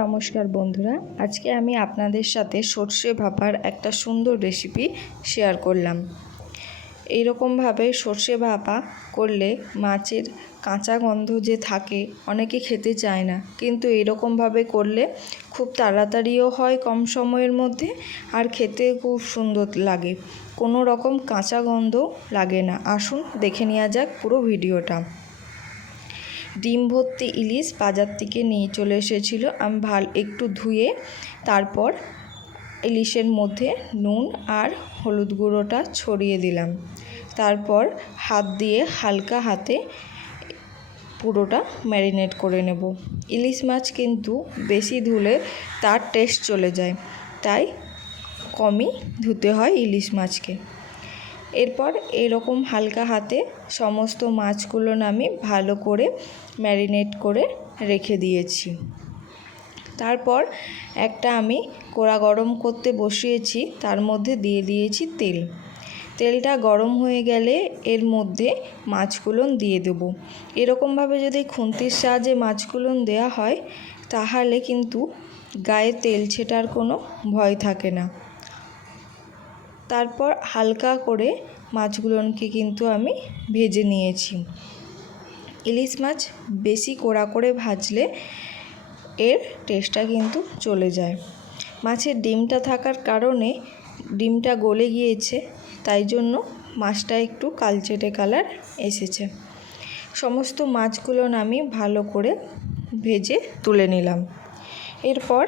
নমস্কার বন্ধুরা, আজকে আমি আপনাদের সাথে সর্ষে ভাপার একটা সুন্দর রেসিপি শেয়ার করলাম। এইরকমভাবে সর্ষে ভাপা করলে মাছের কাঁচা গন্ধ যে থাকে অনেকে খেতে চায় না, কিন্তু এরকমভাবে করলে খুব তাড়াতাড়িও হয়, কম সময়ের মধ্যে, আর খেতে খুব সুন্দর লাগে, কোনো রকম কাঁচা গন্ধ লাগে না। আসুন দেখে নেওয়া যাক পুরো ভিডিওটা। ডিম ভর্তি ইলিশ বাজার থেকে নিয়ে চলে এসেছিলো। আমি একটু ধুয়ে তারপর ইলিশের মধ্যে নুন আর হলুদ গুঁড়োটা ছড়িয়ে দিলাম। তারপর হাত দিয়ে হালকা হাতে পুরোটা ম্যারিনেট করে নেব। ইলিশ মাছ কিন্তু বেশি ধুলে তার টেস্ট চলে যায়, তাই কমই ধুতে হয় ইলিশ মাছকে। এরপর এরকম হালকা হাতে সমস্ত মাছগুলো আমি ভালো করে ম্যারিনেট করে রেখে দিয়েছি। তারপর একটা আমি কড়া গরম করতে বসিয়েছি, তার মধ্যে দিয়ে দিয়েছি তেল। তেলটা গরম হয়ে গেলে এর মধ্যে মাছগুলো দিয়ে দেবো। এরকমভাবে যদি খুন্তির সাহায্যে মাছগুলো দেওয়া হয় তাহলে কিন্তু গায়ে তেল ছেটার কোনো ভয় থাকে না। তারপর হালকা করে মাছগুলোকে কিন্তু আমি ভেজে নিয়েছি। ইলিশ মাছ বেশি কড়া করে ভাজলে এর টেস্টটা কিন্তু চলে যায়। মাছের ডিমটা থাকার কারণে ডিমটা গলে গিয়েছে, তাই জন্য মাছটা একটু কালচেটে কালার এসেছে। সমস্ত মাছগুলো আমি ভালো করে ভেজে তুলে নিলাম। এরপর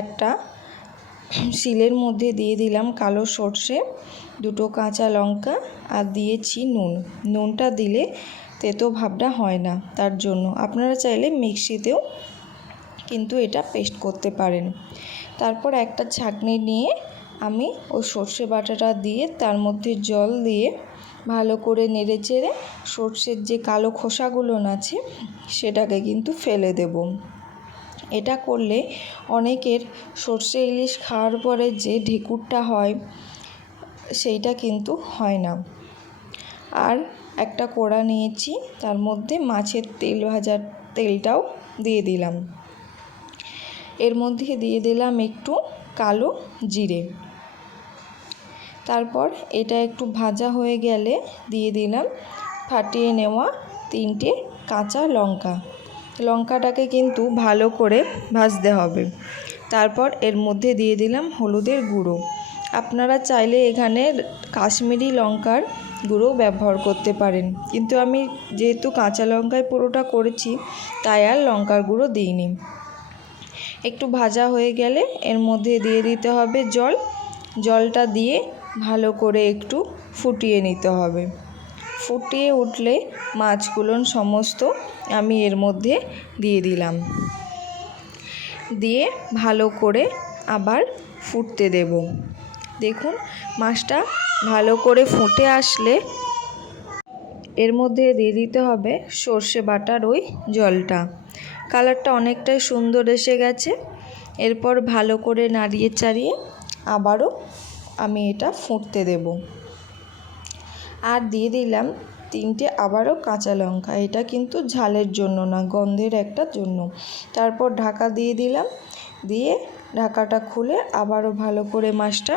একটা শিলের মধ্যে দিয়ে দিলাম কালো সর্ষে, দুটো কাঁচা লঙ্কা, আর দিয়েছি নুনটা দিলে তেতো ভাবটা হয় না, তার জন্য আপনারা চাইলে মিক্সিতেও কিন্তু এটা পেস্ট করতে পারেন। তারপর একটা ছাঁকনি নিয়ে আমি ওই সর্ষে বাটাটা দিয়ে তার মধ্যে জল দিয়ে ভালো করে নেড়ে চেড়ে সর্ষের যে কালো খোসাগুলো আছে সেটাকে কিন্তু ফেলে দেব। এটা করলে অনেকের সর্ষে ইলিশ খাওয়ার পরে যে ঢেকুরটা হয় সেইটা কিন্তু হয় না। আর একটা কড়া নিয়েছি, তার মধ্যে মাছের তেল ভাজার তেলটাও দিয়ে দিলাম। এর মধ্যে দিয়ে দিলাম একটু কালো জিরে। তারপর এটা একটু ভাজা হয়ে গেলে দিয়ে দিলাম ফাটিয়ে নেওয়া 3টে কাঁচা লঙ্কা। লঙ্কাটাকে কিন্তু ভালো করে ভাজতে হবে। তারপর এর মধ্যে দিয়ে দিলাম হলুদের গুঁড়ো। আপনারা চাইলে এখানে কাশ্মীরি লঙ্কার গুঁড়ো ব্যবহার করতে পারেন, কিন্তু আমি যেহেতু কাঁচা লঙ্কায় পুরোটা করেছি তাই আর লঙ্কার গুঁড়ো দিইনি। একটু ভাজা হয়ে গেলে এর মধ্যে দিয়ে দিতে হবে জলটা দিয়ে ভালো করে একটু ফুটিয়ে নিতে হবে। ফুটিয়ে উঠলে মাছগুলো সমস্ত আমি এর মধ্যে দিয়ে দিলাম, দিয়ে ভালো করে আবার ফুটতে দেব। দেখুন মাছটা ভালো করে ফুটে আসলে এর মধ্যে দিয়ে দিতে হবে সর্ষে বাটার ওই জলটা। কালারটা অনেকটাই সুন্দর এসে গেছে। এরপর ভালো করে নাড়িয়ে চাড়িয়ে আবারও আমি এটা ফুটতে দেব। আর দিয়ে দিলাম 3টে আবারও কাঁচা লঙ্কা। এটা কিন্তু ঝালের জন্য না, গন্ধের একটা জন্য। তারপর ঢাকা দিয়ে দিলাম, দিয়ে ঢাকাটা খুলে আবারও ভালো করে মাছটা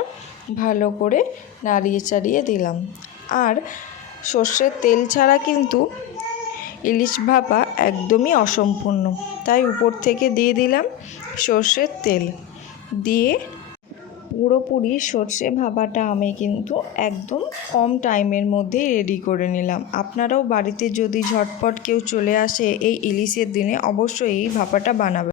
ভালো করে নাড়িয়ে চাড়িয়ে দিলাম। আর সর্ষের তেল ছাড়া কিন্তু ইলিশ ভাপা একদমই অসম্পূর্ণ, তাই উপর থেকে দিয়ে দিলাম সর্ষের তেল। দিয়ে পুরোপুরি সর্ষে ভাপাটা আমি কিন্তু একদম কম টাইমের মধ্যেই রেডি করে নিলাম। আপনারাও বাড়িতে যদি ঝটপট কেউ চলে আসে এই ইলিশের দিনে অবশ্যই এই ভাপাটা বানাবেন।